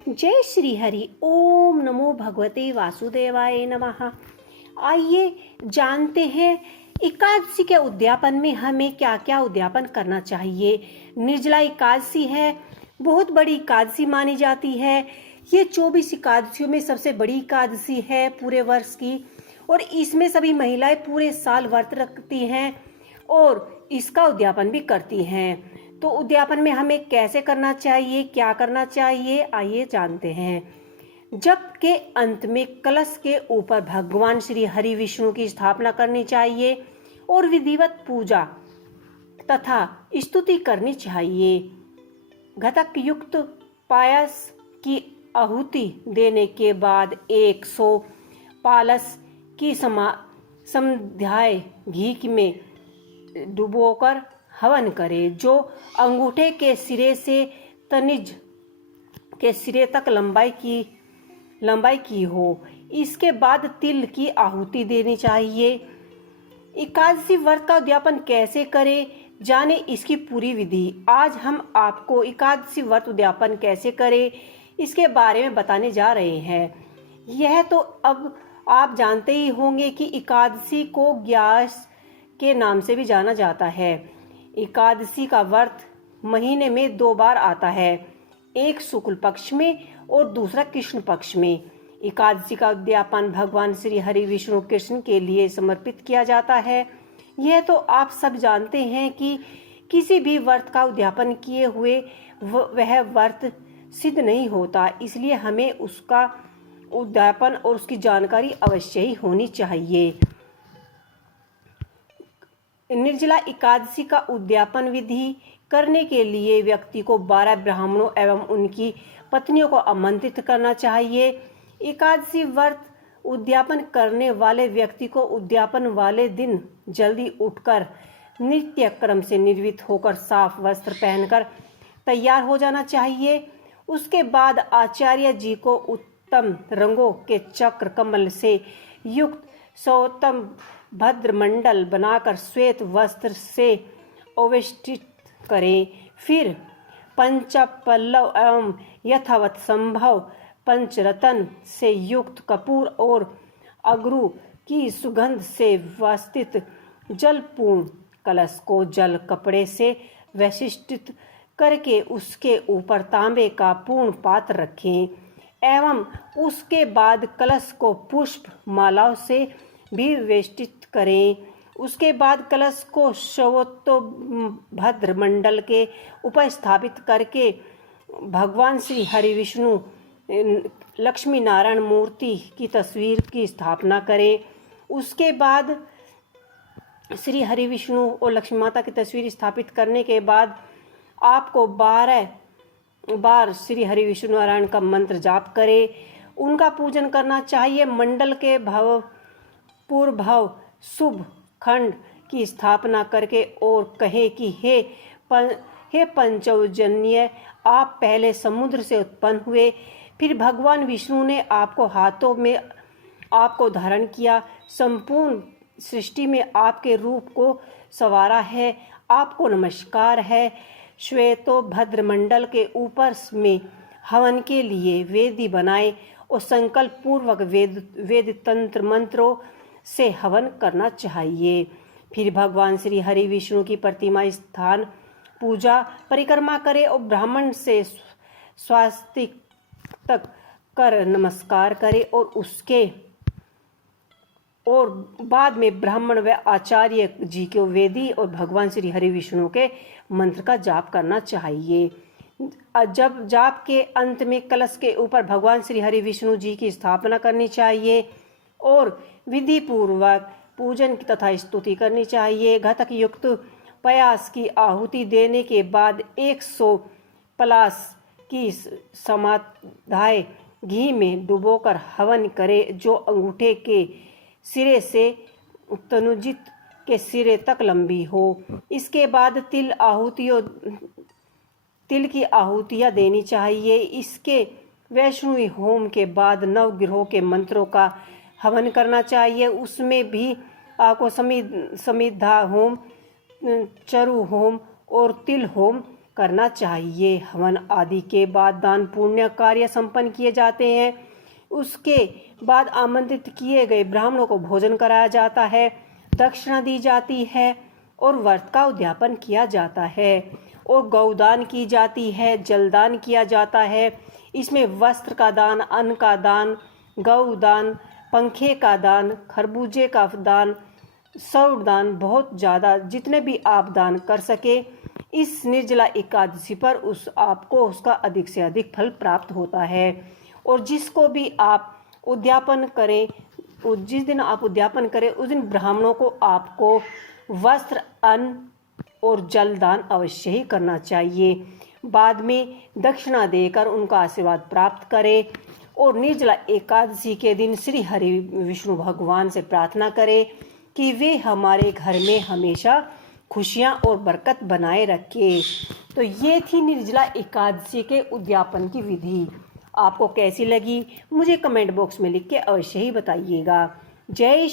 जय श्री हरि। ओम नमो भगवते वासुदेवाय नमः। आइए जानते हैं एकादशी के उद्यापन में हमें क्या क्या उद्यापन करना चाहिए। निर्जला एकादशी है, बहुत बड़ी एकादशी मानी जाती है। ये 24 एकादशियों में सबसे बड़ी एकादशी है पूरे वर्ष की, और इसमें सभी महिलाएं पूरे साल व्रत रखती हैं और इसका उद्यापन भी करती हैं। तो उद्यापन में हमें कैसे करना चाहिए, क्या करना चाहिए, आइए जानते हैं। जप के अंत में कलश के ऊपर भगवान श्री हरि विष्णु की स्थापना करनी चाहिए और विधिवत पूजा तथा स्तुति करनी चाहिए। घटक युक्त पायस की आहुति देने के बाद 100 पालस की समध्याय घी में डुबोकर हवन करें, जो अंगूठे के सिरे से तनिज के सिरे तक लंबाई की हो। इसके बाद तिल की आहुति देनी चाहिए। एकादशी व्रत का उद्यापन कैसे करें, जाने इसकी पूरी विधि। आज हम आपको एकादशी व्रत उद्यापन कैसे करें इसके बारे में बताने जा रहे हैं। यह तो अब आप जानते ही होंगे कि एकादशी को ग्यारस के नाम से भी जाना जाता है। एकादशी का व्रत महीने में 2 बार आता है, एक शुक्ल पक्ष में और दूसरा कृष्ण पक्ष में। एकादशी का उद्यापन भगवान श्री हरि विष्णु कृष्ण के लिए समर्पित किया जाता है। यह तो आप सब जानते हैं कि किसी भी व्रत का उद्यापन किए हुए वह व्रत सिद्ध नहीं होता, इसलिए हमें उसका उद्यापन और उसकी जानकारी अवश्य ही होनी चाहिए। निर्जला एकादशी का उद्यापन विधि करने के लिए व्यक्ति को 12 ब्राह्मणों एवं उनकी पत्नियों को आमंत्रित करना चाहिए। एकादशी व्रत उद्यापन करने वाले व्यक्ति को उद्यापन वाले दिन जल्दी उठकर नित्य क्रम से निर्वित होकर साफ वस्त्र पहनकर तैयार हो जाना चाहिए। उसके बाद आचार्य जी को उत्तम रंगों के चक्र कमल से युक्त सौतम भद्रमंडल बनाकर श्वेत वस्त्र से अवेष्टित करें। फिर पंचपल्लव एवं यथावत संभव पंचरत्न से युक्त कपूर और अगरू की सुगंध से वास्तित जलपूर्ण कलश को जल कपड़े से वैशिष्टित करके उसके ऊपर तांबे का पूर्ण पात्र रखें एवं उसके बाद कलश को पुष्प मालाओं से भी वेष्टित करें। उसके बाद कलश को शवोत्तभद्र मंडल के ऊपर स्थापित करके भगवान श्री हरि विष्णु लक्ष्मी नारायण मूर्ति की तस्वीर की स्थापना करें। उसके बाद श्री हरि विष्णु और लक्ष्मी माता की तस्वीर स्थापित करने के बाद आपको 12 बार श्री हरि विष्णु नारायण का मंत्र जाप करें, उनका पूजन करना चाहिए। मंडल के पूर्वभव शुभ खंड की स्थापना करके और कहे कि हे पंचजन्य, आप पहले समुद्र से उत्पन्न हुए, फिर भगवान विष्णु ने आपको हाथों में आपको धारण किया, संपूर्ण सृष्टि में आपके रूप को संवारा है, आपको नमस्कार है। श्वेतो भद्रमंडल के ऊपर में हवन के लिए वेदी बनाए और संकल्प पूर्वक वेद तंत्र मंत्रों से हवन करना चाहिए। फिर भगवान श्री हरि विष्णु की प्रतिमा स्थान पूजा परिक्रमा करें और ब्राह्मण से स्वास्तिक तक कर नमस्कार करें और बाद में ब्राह्मण व आचार्य जी को वेदी और भगवान श्री हरि विष्णु के मंत्र का जाप करना चाहिए। जब जाप के अंत में कलश के ऊपर भगवान श्री हरि विष्णु जी की स्थापना करनी चाहिए और विधि पूर्वक पूजन तथा स्तुति करनी चाहिए। घटक युक्त पायस की आहुति देने के बाद 100 पलास की समाधाय घी में डुबोकर हवन करें, जो अंगूठे के सिरे से तनुजित के सिरे तक लंबी हो। इसके बाद तिल की आहुतियाँ देनी चाहिए। इसके वैष्णवी होम के बाद नवग्रहों के मंत्रों का हवन करना चाहिए। उसमें भी आपको समिधा होम, चरु होम और तिल होम करना चाहिए। हवन आदि के बाद दान पुण्य कार्य संपन्न किए जाते हैं। उसके बाद आमंत्रित किए गए ब्राह्मणों को भोजन कराया जाता है, दक्षिणा दी जाती है और व्रत का उद्यापन किया जाता है और गौदान की जाती है, जलदान किया जाता है। इसमें वस्त्र का दान, अन्न का दान, गौदान, पंखे का दान, खरबूजे का दान, सौर दान, बहुत ज़्यादा जितने भी आप दान कर सके इस निर्जला एकादशी पर आपको उसका अधिक से अधिक फल प्राप्त होता है। और जिसको भी आप उद्यापन करें, जिस दिन आप उद्यापन करें उस दिन ब्राह्मणों को आपको वस्त्र, अन्न और जल दान अवश्य ही करना चाहिए। बाद में दक्षिणा देकर उनका आशीर्वाद प्राप्त करें और निर्जला एकादशी के दिन श्री हरि विष्णु भगवान से प्रार्थना करें कि वे हमारे घर में हमेशा खुशियां और बरकत बनाए रखें। तो ये थी निर्जला एकादशी के उद्यापन की विधि। आपको कैसी लगी मुझे कमेंट बॉक्स में लिख के अवश्य ही बताइएगा। जय